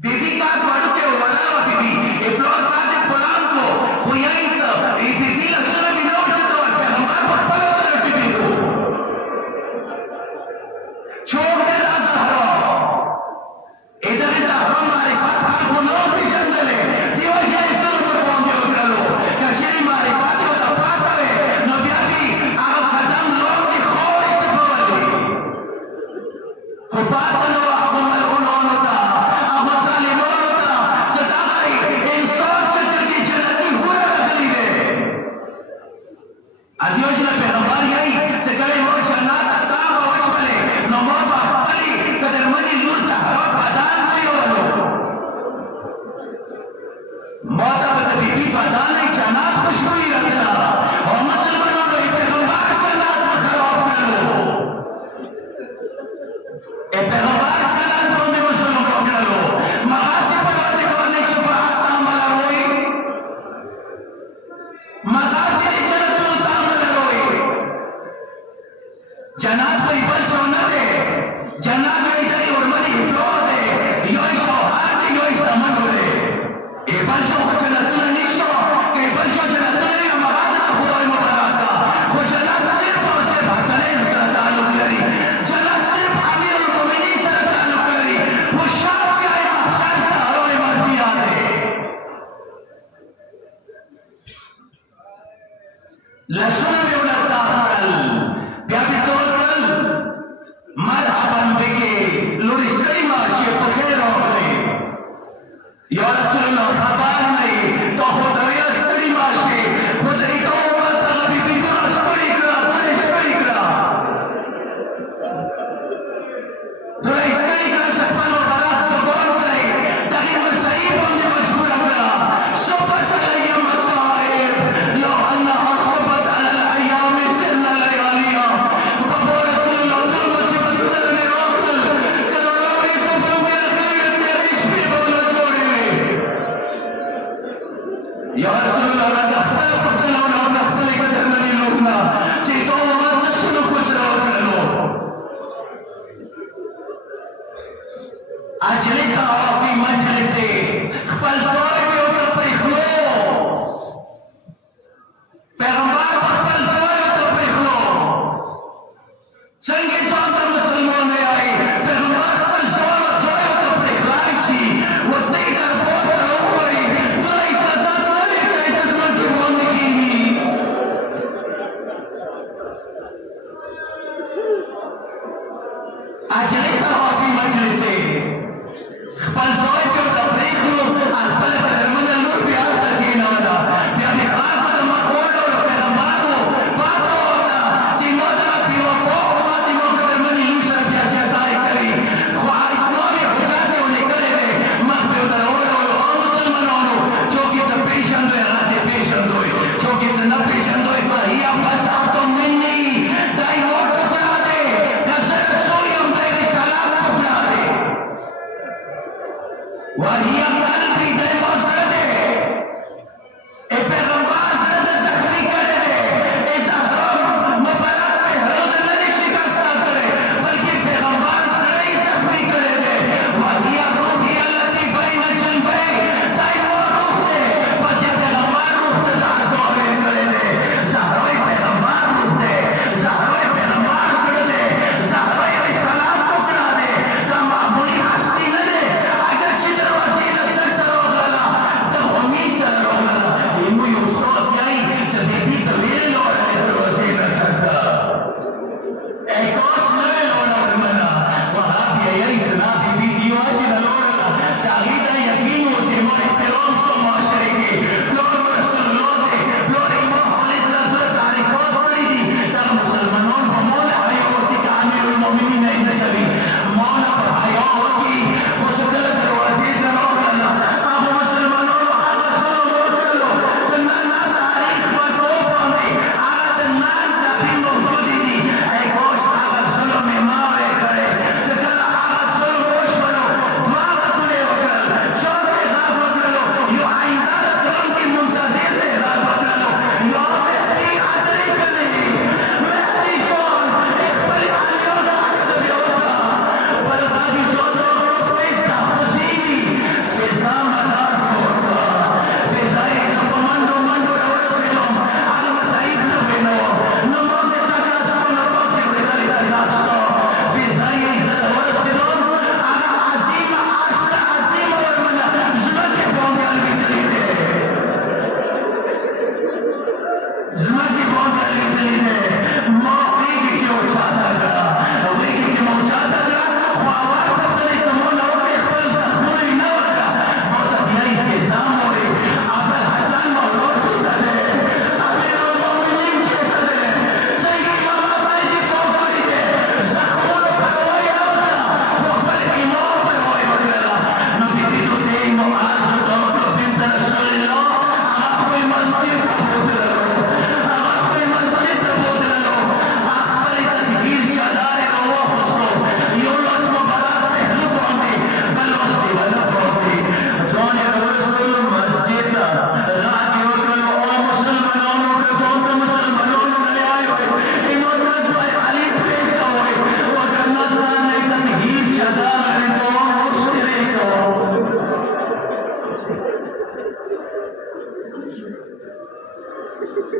Dedicato a che volava bibi e plottate polanco cuiaință e bibi la sună din nou ce doar pe hamar portalo de bibi छोड़ दे ज़हरा इधर ज़हरा हमारे पास को no पिशन दे दिवस ये सुन पर पहुंचे उतरो कचरी मारे पाते होता पाता है नबियाती आग कदम लोग की खोर इतफावली खुबात नो अबू मलकून होता अबू सालिमोन होता सदाई इंसान से करके जन्नती हुआ लगली है अदियोजना पैगंबर यही से करे वो जन्नत अता वश वाले नमो बापली कदर मनी लूर ज़हरा बादान में होलो मौत अब बीबी बादान नहीं जन्नत खुशबू रखना और मुसलमानों को पैगंबर जन्नत में खराब कर लो ए पैगंबर जन्नत को में मुसलमानों को कर लो मगासी पकड़ने को नहीं शफाअत तामला रोई मगासी ने जन्नत को तामला रोई जन्नत को इबल चोना दे जन्नत में इधर ही उर्मनी हिप्लो दे योई सौहार्द योई समन हो दे इबल चो को जन्नत को निशो के इबल चो जन्नत को नहीं मगाद ना खुदाई मुबारक का खुद जन्नत सिर्फ और सिर्फ हसने से ताल्लुक करी जन्नत सिर्फ अमीरुल मोमिनीन से ताल्लुक करी वो शाम के आए महशर से हरोए मर्जी आते लहसुन में उड़ा चाहल प्यारे तौर पर मरहबन बिके लुरिस्करी माशी पखेर होले या रसूल अल्लाह खबर नहीं तो खुदाया स्करी माशी खुदाई तो मत तलबी बिना स्करी करा स्करी करा तो स्करी करा सकल मुबारक तो कौन करे ताकि वो सही बनने मजबूर करा सोबत अलैया मसाइब लो अल्लाह सोबत अल अय्याम सिन लयालिया बबो रसूल अल्लाह मुसीबत में रोकल करो लोरी सब मेरा दिल तेरे इश्क बोलो छोड़े या रसूल अल्लाह दफ्तर पकड़ लो ना दफ्तर के दरमियान लोगना सीधो मत सुनो कुछ रहो करो अजलिस आपकी मजलिस से खपल दवाई में उतर परिखलो पैगंबर खपल दवाई उतर परिखलो संगे चांदर मुसलमान में आए पैगंबर खपल दवाई उतर परिखलाइशी वो तेकर बहुत रोई तो इजाजत न लेकर इजाजत की बोलने की अजलिस आपकी मजलिस से खपल दवाई के उतर परिखलो अल्पल कदर मन नूर प्यार तक ना होता प्यारे खान कदम खोलो पैगंबर को बात होता जिमोदा पीवा को बाती मो कदर मन यूसर प्यासे अताई करी ख्वार को में गुजारते होने करे दे मत पे उतर और मुसलमानों जो कि से पेशन दो राते पेशन दो जो कि से न पेशन दो हिया बस आप तो नहीं दाई वोट टुकड़ा दे नजर सोई हम दे सलाम टुकड़ा दे वहिया कल्बी दे मौसर दे ए पैगंबर से जख्मी करे दे ऐसा गम मुबारक पे हरोद नहीं शिकस्त करे बल्कि पैगंबर से ही जख्मी करे दे वहिया रूही अल्लती बैन जन्बे दाई वो रूह दे बस ये पैगंबर रूह ते लाजो करे दे ज़हरा पैगंबर रूह दे ज़हरा पैगंबर से दे ज़हरा सलाम टुकड़ा दे का मामूली हस्ती न दे अगर चित्र वसीलत से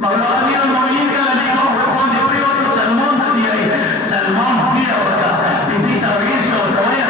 مولا امیر المؤمنین کله نکاح ورباندې پرېوتو سلمان ته دی سلمان پیره ورکړه بي بي ته ویل شو ورته وایه